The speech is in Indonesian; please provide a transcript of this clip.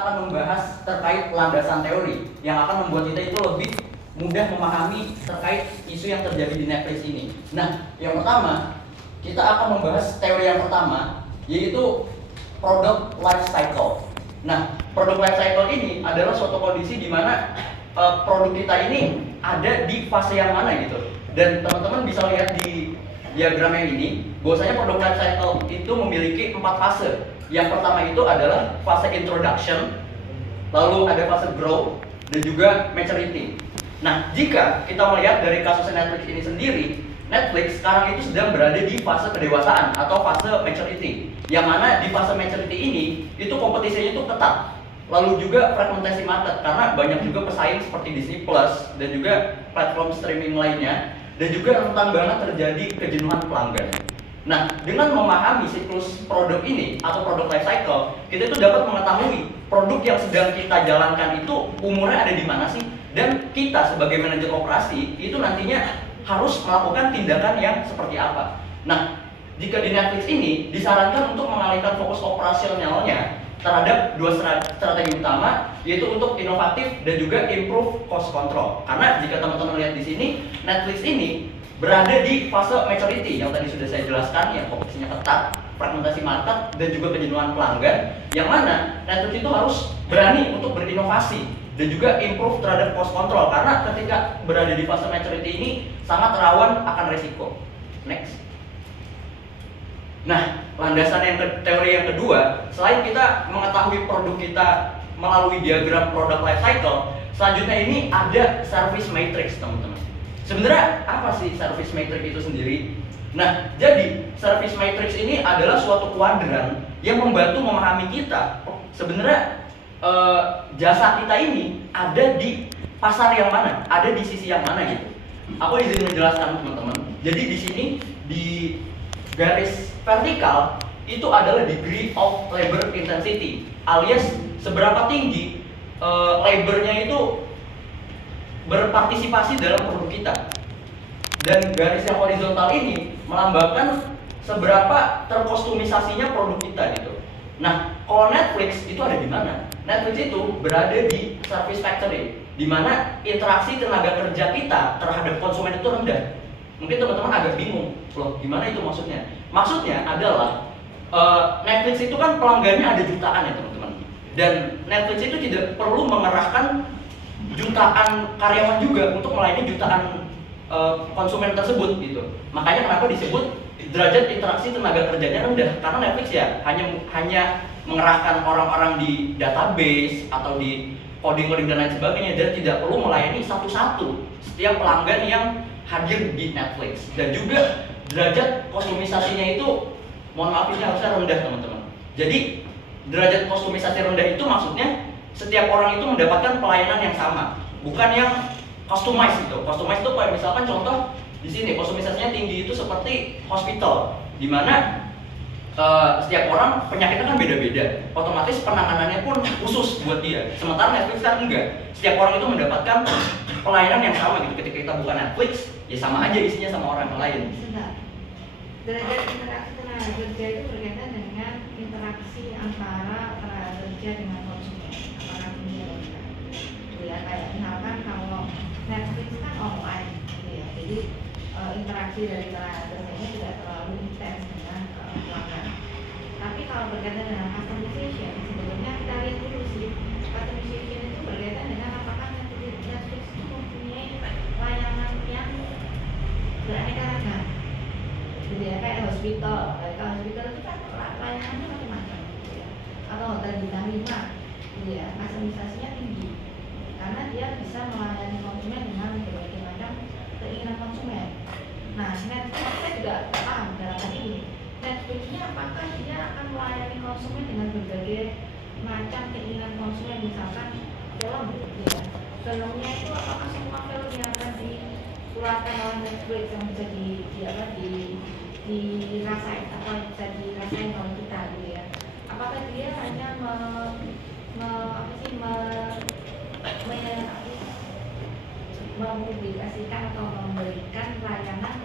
akan membahas terkait landasan teori yang akan membuat kita itu lebih mudah memahami terkait isu yang terjadi di Netflix ini. Nah, yang pertama, kita akan membahas teori yang pertama, yaitu product life cycle. Nah, product life cycle ini adalah suatu kondisi di mana produk kita ini ada di fase yang mana gitu. Dan teman-teman bisa lihat di diagram yang ini, bahwasanya product life cycle itu memiliki 4 fase. Yang pertama itu adalah fase introduction, lalu ada fase growth, dan juga maturity. Nah, jika kita melihat dari kasus Netflix ini sendiri, Netflix sekarang itu sedang berada di fase kedewasaan atau fase maturity. Yang mana di fase maturity ini, itu kompetisinya itu ketat. Lalu juga fragmentasi market, karena banyak juga pesaing seperti Disney Plus dan juga platform streaming lainnya, dan juga rentan banget terjadi kejenuhan pelanggan. Nah, dengan memahami siklus produk ini atau produk life cycle, kita itu dapat mengetahui produk yang sedang kita jalankan itu umurnya ada di mana sih, dan kita sebagai manajer operasi itu nantinya harus melakukan tindakan yang seperti apa. Nah, jika di Netflix ini disarankan untuk mengalihkan fokus operasionalnya terhadap 2 strategi utama, yaitu untuk inovatif dan juga improve cost control. Karena jika teman-teman lihat di sini, Netflix ini berada di fase maturity yang tadi sudah saya jelaskan, yang kompetisinya ketat, fragmentasi market, dan juga kejenuhan pelanggan, yang mana Netflix itu harus berani untuk berinovasi dan juga improve terhadap cost control, karena ketika berada di fase maturity ini sangat rawan akan resiko. Next. Nah, landasan teori yang kedua, selain kita mengetahui produk kita melalui diagram product life cycle, selanjutnya ini ada service matrix, teman-teman. Sebenarnya apa sih service matrix itu sendiri? Nah, jadi service matrix ini adalah suatu kuadran yang membantu memahami kita sebenarnya jasa kita ini ada di pasar yang mana, ada di sisi yang mana gitu. Aku izin menjelaskan teman-teman. Jadi di sini di garis vertikal itu adalah degree of labor intensity, alias seberapa tinggi labornya itu berpartisipasi dalam produk kita. Dan garis yang horizontal ini melambangkan seberapa terkostumisasinya produk kita gitu. Nah, kalau Netflix itu ada di mana? Netflix itu berada di service factory, di mana interaksi tenaga kerja kita terhadap konsumen itu rendah. Mungkin teman-teman agak bingung, loh gimana itu maksudnya? Maksudnya adalah Netflix itu kan pelanggannya ada jutaan ya teman-teman. Dan Netflix itu tidak perlu mengerahkan jutaan karyawan juga untuk melayani jutaan konsumen tersebut gitu. Makanya kenapa disebut derajat interaksi tenaga kerjanya rendah, karena Netflix ya hanya mengerahkan orang-orang di database atau di coding dan lain sebagainya, dan tidak perlu melayani satu-satu setiap pelanggan yang hadir di Netflix. Dan juga derajat kostumisasinya itu, mohon maaf ini harusnya rendah teman-teman. Jadi derajat kostumisasi rendah itu maksudnya setiap orang itu mendapatkan pelayanan yang sama, bukan yang customize gitu. Customize itu kayak misalkan contoh di sini kostumisasinya tinggi itu seperti hospital, di mana setiap orang penyakitnya kan beda-beda, otomatis penanganannya pun khusus buat dia. Sementara Netflix kan enggak, setiap orang itu mendapatkan pelayanan yang sama gitu. Ketika kita buka Netflix, ya sama aja isinya sama orang lain. Derajat interaksi tenaga kerja itu berkaitan dengan interaksi antara tenaga kerja dengan konsumen, apakah tinggi atau rendah. Ya, kayak misalkan kalau Netflix kan online gitu ya, jadi interaksi dari tenaga kerjanya tidak terlalu intens dengan pelanggan. Tapi kalau berkaitan dengan customization, sebetulnya kita lihat dulu sih, customization itu berkaitan dengan apakah Netflix itu mempunyai layanan yang beraneka ragam. Jadi ya, kayak hospital itu kan layanannya macam-macam gitu ya. Atau hotel bintang 5 gitu ya, customisasinya tinggi karena dia bisa melayani konsumen dengan berbagai macam keinginan konsumen. Nah, Netflix saya juga paham dalam hal ini. Netflix-nya apakah dia akan melayani konsumen dengan berbagai macam keinginan konsumen, misalkan film gitu ya. Filmnya itu apakah semua film yang akan dikeluarkan oleh Netflix yang bisa dirasain atau bisa dirasain oleh kita gitu ya. Apakah dia hanya mempublikasikan atau memberikan layanan